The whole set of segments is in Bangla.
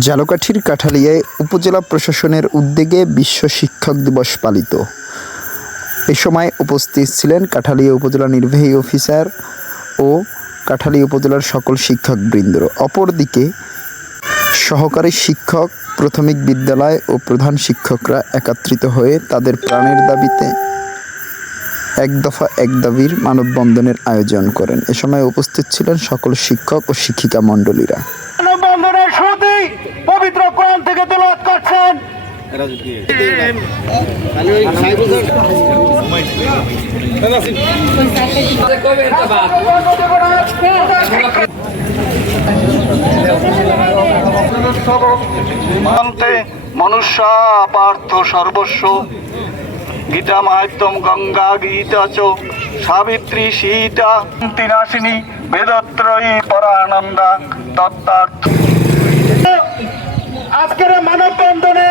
ঝালকাঠির কাঠালিয়ায় উপজেলা প্রশাসনের উদ্যোগে বিশ্ব শিক্ষক দিবস পালিত। এ সময় উপস্থিত ছিলেন কাঠালিয়া উপজেলা নির্বাহী অফিসার ও কাঠালিয়া উপজেলার সকল শিক্ষকবৃন্দ। অপরদিকে সহকারী শিক্ষক, প্রাথমিক বিদ্যালয় ও প্রধান শিক্ষকরা একত্রিত হয়ে তাদের প্রাণের দাবিতে এক দফা এক দাবির মানববন্ধনের আয়োজন করেন। এ সময় উপস্থিত ছিলেন সকল শিক্ষক ও শিক্ষিকা মণ্ডলীরা। মানববন্ধনের শুরুতেই পবিত্র কোরআন থেকে তেলাওয়াত করছেন মনুষ্য পার্থ সর্বস্ব গীতা মাহাত্ম্যম গঙ্গা গীতা চ সাবিত্রী সীতা তিনাশিনী বেদত্রয়ী পরানন্দা তত্ত্বার্থ। আজকের মানববন্ধনে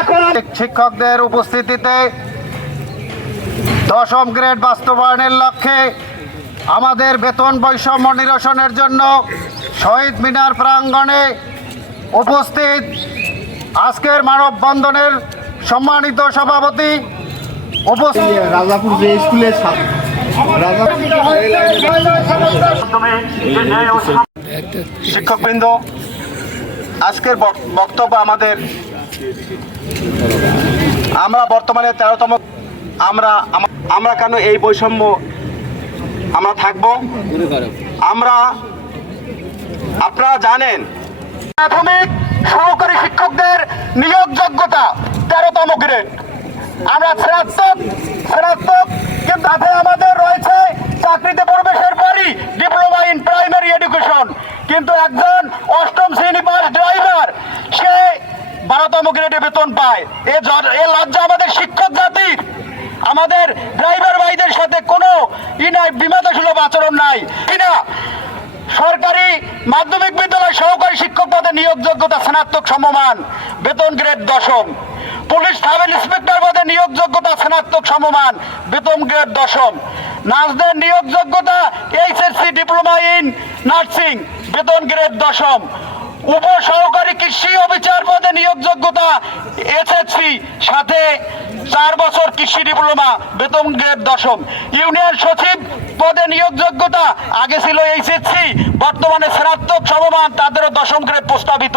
এখন শিক্ষকদের উপস্থিতিতে দশম গ্রেড বাস্তবায়নের লক্ষ্যে আমাদের বেতন বৈষম্য নিরসনের জন্য শহীদ মিনার প্রাঙ্গণে উপস্থিত আজকের মানববন্ধনের সম্মানিত সভাপতি রাজাপুর যে স্কুলে শিক্ষকবৃন্দ, আজকের বক্তব্য আমরা বর্তমানে 13তম আমরা কেন এই বৈষম্য আমরা থাকবো। আপনারা জানেন প্রাথমিক সহকারী শিক্ষকদের নিয়োগযোগ্যতা 13তম গ্রেড। আমরা স্নাতক কিন্তু আমাদের রয়েছে চাকরিতে প্রবেশের পরই ডিপ্লোমা ইন প্রাইমারি এডুকেশন, কিন্তু একজন অষ্টম শ্রেণী পাস ড্রাইভার সে 12তম গ্রেডে বেতন পায়। এ লজ্জা আমাদের শিক্ষক জাতির। আমাদের ড্রাইভার ভাইদের সাথে কোনো বিমাদসুলভ আচরণ নাই কিনা। সরকারি মাধ্যমিক বিদ্যালয় সহকারী শিক্ষক পদে নিয়োগযোগ্যতা স্নাতক সমমান, বেতন গ্রেড 10ম। পুলিশ সাব ইন্সপেক্টর পদে নিয়োগযোগ্যতা স্নাতক সমমান, বেতন গ্রেড 10ম। নার্সদের নিয়োগযোগ্যতা এইচএসসি ডিপ্লোমা ইন নার্সিং, বেতন গ্রেড 10ম। উপ সহকারী কৃষি অফিসার পদে নিয়োগযোগ্যতা এসএসসি, সাথে 4 বছর কৃষি ডিপ্লোমা, বেতন গ্রেড 10ম। ইউনিয়ন সচিব পদে নিয়োগযোগ্যতা আগে ছিল এইচএসসি, বর্তমানে স্নাতক সমমান, তাদেরও 10ম গ্রেড প্রস্তাবিত।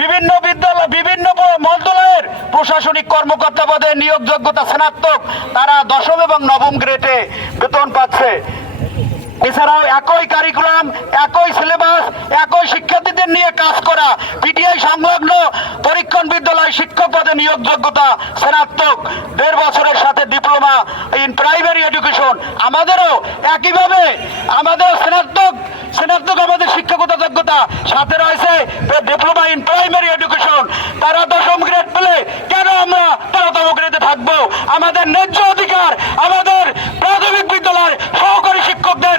বিভিন্ন বিদ্যালয় বিভিন্ন মন্ত্রণালয়ের প্রশাসনিক কর্মকর্তা পদে নিয়োগযোগ্যতা স্নাতক, তারা 10ম এবং 9ম গ্রেডে বেতন পাচ্ছে। এছাড়াও একই কারিকুলাম, একই সিলেবাস, একই শিক্ষার্থীদের নিয়ে কাজ করা পিটিআই সংলগ্ন পরীক্ষণ বিদ্যালয় শিক্ষক পদে নিয়োগযোগ্যতা স্নাতক, 1.5 বছরের সাথে ডিপ্লোমা ইন প্রাইমারি এডুকেশন। আমাদেরও একইভাবে আমাদের স্নাতক আমাদের শিক্ষকতা যোগ্যতা, সাথে রয়েছে ডিপ্লোমা ইন প্রাইমারি এডুকেশন। তারা 10ম গ্রেড পেলে কেন আমরা 13তম গ্রেডে থাকবো? আমাদের ন্যায্য অধিকার, আমাদের প্রাথমিক বিদ্যালয়ের সহকারী শিক্ষকদের